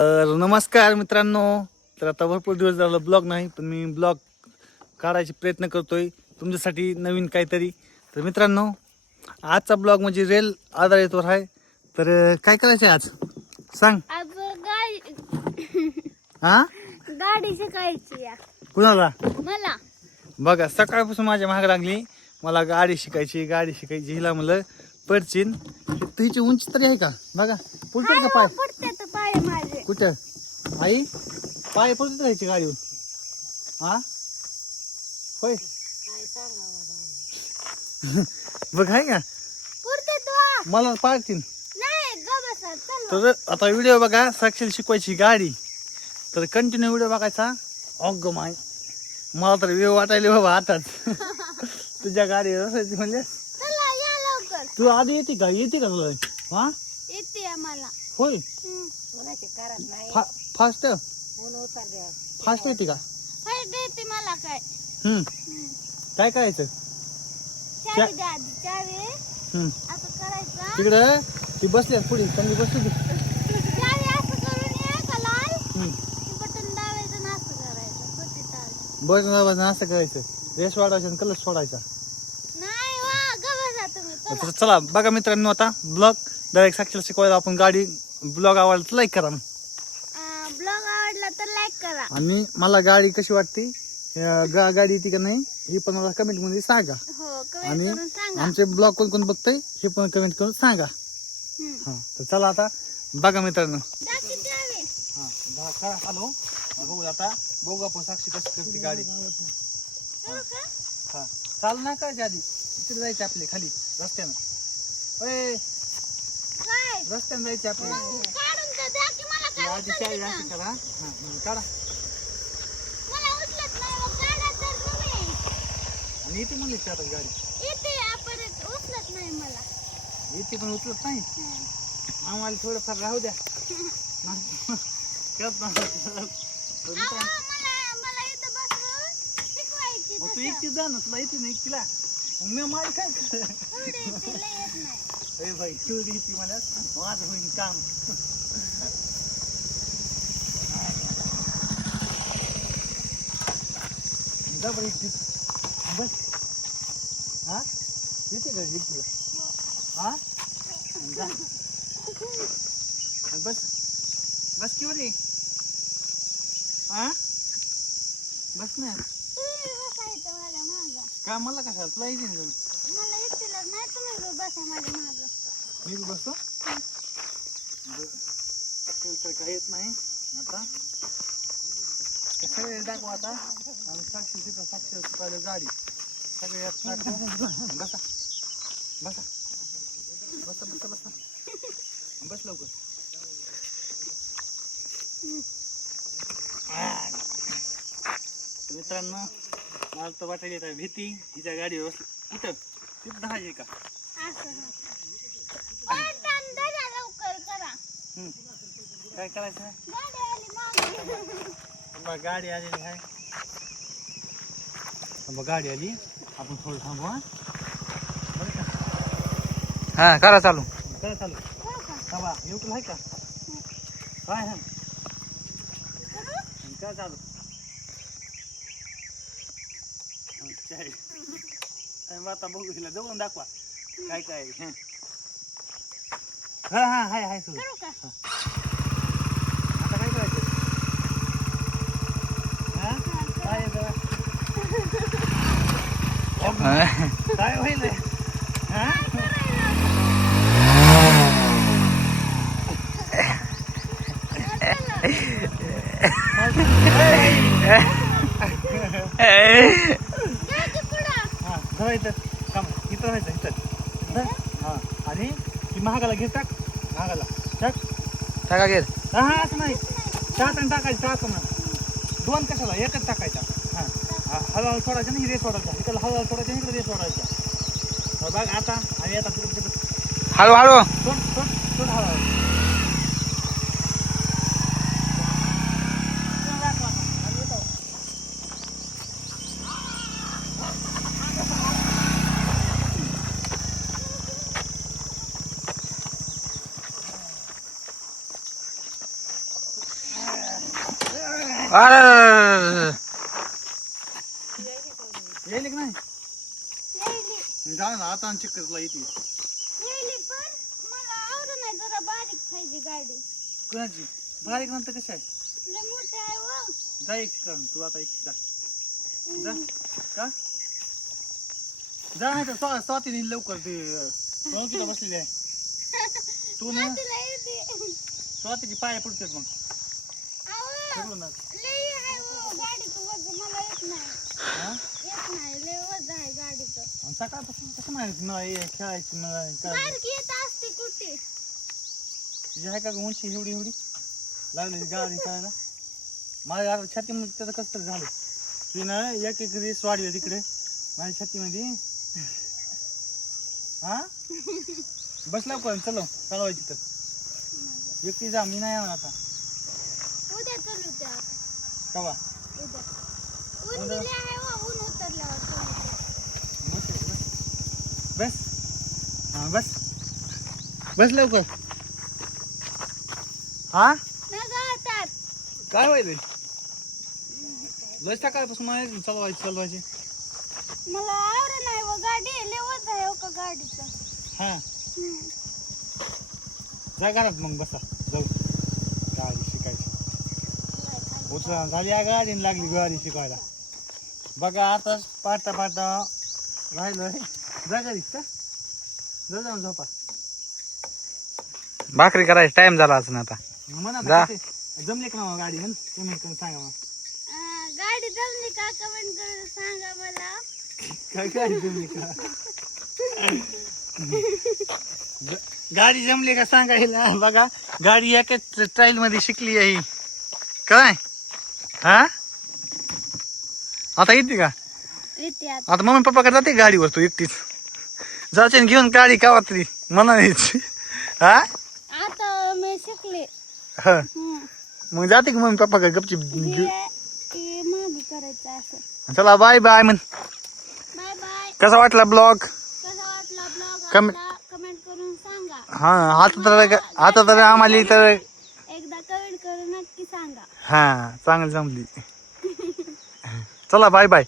तर नमस्कार मित्रांनो. तर आता भरपूर दिवस झाला ब्लॉग नाही, पण मी ब्लॉग काढायचे प्रयत्न करतोय तुमच्यासाठी नवीन काहीतरी. तर मित्रांनो, आजचा ब्लॉग म्हणजे रेल आधारितवर आहे. तर काय करायचं आज सांग. हा, गाडी शिकायची या कुणाला? मला. बघा, सकाळपासून माझ्या महाग लागली मला गाडी शिकायची. हिला म्हणलं पडचिन. तिची उंची तरी आहे का? बघा पुढचं का पाय पडते पाय माझे. कुठं आई पाय पडत राहायची गाडीवर. हा होय. बघ आहे का पुरते तू मला पाडतील. नाही ग बसा चल. तर आता व्हिडिओ बघा, साक्षीला शिकवायची गाडी. तर कंटिन्यू व्हिडिओ बघायचा. अग माय, मला तर वेळ वाटायला बाबा आताच. तुझ्या गाडीवर असायची म्हणजे. चला या लवकर. तू आधी येते का तुला? हा येते आम्हाला. होय. कोणाची करत नाही. फास्ट ऊन उतर द्या. फास्ट येते का? फास्ट येते मला काय. काय करायचं? चावी द्या आधी चावी. असं करायचं. तिकडं ती बसली पुढे चांगली बसली ती. चावी असं करून ये का लाल. बटन दाबायचं ना असं करायचं. कुठे चाल. बटन दाबायचं असं करायचं. रेस वाढवायचा आणि कलर सोडायचा. नाही वा ग बसा तुम्ही. तर चला बघा मित्रांनो, आता ब्लॉग डायरेक्ट साक्षीला शिकवायला आपण गाडी. ब्लॉग आवडला तर लाईक करा ब्लॉग आवडला तर लाईक करा. आणि मला गाडी कशी वाटते, गाडी येते का नाही हे पण मला कमेंट मध्ये सांगा. हो कमेंट आणि करून सांगा. आमचे ब्लॉग कोण कोण बघतय हे पण कमेंट करून सांगा. हा तर चला आता बघा मित्रांनो. दाखी चावी. हॅलो, बघू आता बघू आपण साक्षी कशी करते गाडी. हो का? हा चाल ना काय आधी तिकडे जायचे आपले खाली रस्त्यानं. ओय, काय? रस्त्यानं जायचे आपले. काढून तर द्या की मला काय आधी उचलते चावी का? असं करा. काढा मला उचलत नाही मग काढा तर तुम्ही. आणि येते म्हणले आता गाडी. येते आपण उचलत नाही मला. येते पण उचलत नाही. आम्हाला थोडंफार राहू द्या. करत नाही. मला इथं बसून शिकवायची मग तू तसं. एकटीच जा ना, तुला येते ना एकटीला. मग मी माझी काय थोडी येते, लय येत नाही. अरे भाई शिवडी येते मला, माझं होईन काम. जा बरं एकटीच बस. हा येते का एकटीला? हा जा आणि बस बस किंवा रे. हा बस ना. तुम्ही बसायचं माझ्या मागं. काय मला कशाला, तुला येते ना? मला येतीलच नाही, तुम्ही बी बसा माझ्या मागं. मी बी बसतो. तर काही येत नाही आता. सगळे दाखव आता. आणि साक्षी तिथं साक्षी पाहिलं गाडी सगळे यात दाखव. बसा बसा बसा बसा बसा बस लवकर. मित्रांनो, मला तर वाटायला येत भीती हिच्या गाडीवर बसली. कुठं तिथं धावायचे का? असं हा. पटकन धरा, लवकर करा. काय करायचं? गाडी आली मागे. गाडी आलेली आहे. गाडी आली, आपण थोडं थांबू. हा करा चालू. करा चालू. हो का? थांबा, युट्यूब आहे का? काय हा काय चालू? आता बघू तिला जवळून दाखवा काय काय. हा हा हाय हाय सुरू. करू का? आता काय करायचं? हा काय जरा काय होईल? हा जायचं पुढं. हा धरायचं काम इथं राहायचं इथं. हा आणि ती महागाला घे, टाक महागाला टाक. टाका घेत. हा हा असं नाही, टाक आणि टाकायचं. टाक मग दोन कशाला, एकच टाकायचा. हा हळूहळू सोडायचं नाही, रेस सोडायचा. इकडे हळूहळू सोडायचं, इकडे रेस सोडायचा. बघ आता आणि आता तिकडे हळू हळू. सोड सोड सोड हळूहळू. अरे येईल की नाही यायली जा ना आता चिकटला येते यायली पण मला आवडत नाही जरा बारीक पाहिजे गाडी कोणाची बारीक नंतर कशी आहे लय मोठी आहे व जा एक कारण तू आता एक जा जा का जा नाही तर स्वातीने लवकर ते तिला बसलेली आहे तू ना तिला येते स्वातीची पाय पडतात मग अहो सगळं ना लय आहे व गाडीचं वजन मला येत नाही हा येत नाही लय वजन आहे गाडीचं आणि सकाळपासून कसं माहिती नाही खेळायची मला काय बारकी येत असते कुठे तुझी आहे का उंची एवढी एवढी लागली गाडी करायला माझ्या छातीमध्ये त्याचं कसं तरी झालं तुझी ना एक एक रेस वाढली तिकडे माझ्या छातीमध्ये हा बस लवकर चलो चालवायची तर व्यक्ती जा मी नाही येणार आता उद्या चलू ते आता कवा उद्या ऊन गेले आहे व ऊन उतरल्यावर चलू ते. बस हा बस बस लवकर हा न गळतात काय व्हायलंय लस टाकायपासून नाही चालवायची मला आवडत नाही व गाडी लय वजन आहे हो का गाडीचं हा जा घरात मग बसा जाऊ गाडी शिकायची उचला झाली या गाडीने लागली गाडी शिकायला बघा आता पाडता पाडता राहिलोय जा घरी का जा जाऊन झोपा भाकरी करायचा टाइम झाला असं आता म्हणा जा. जमले का मग गाडी म्हण कमेंट करून सांगा मग गाडी जमली का कमेंट करून सांगा मला काय गाडी जमली का गाडी जमली का सांगायला बघा गाडी एकाच ट्रायल मध्ये शिकली आहे ही. काय हा आता येते का येते आता मम्मी पप्पाकडे जाते गाडीवर तू एकटीच जायचे घेऊन गाडी कावा तरी मला नाहीच हा आता मी शिकले हा मग जाते का मम्मी पप्पाकडे गपची मागे करायचं असं चला बाय बाय म्हण बाय बाय कसा वाटला ब्लॉग कसा वाटला ब्लॉग कम- कमेंट करून सांगा हा आता तर आम्हाला तर एकदा कमेंट करून नक्की सांगा हा चांगली जमली चला बाय बाय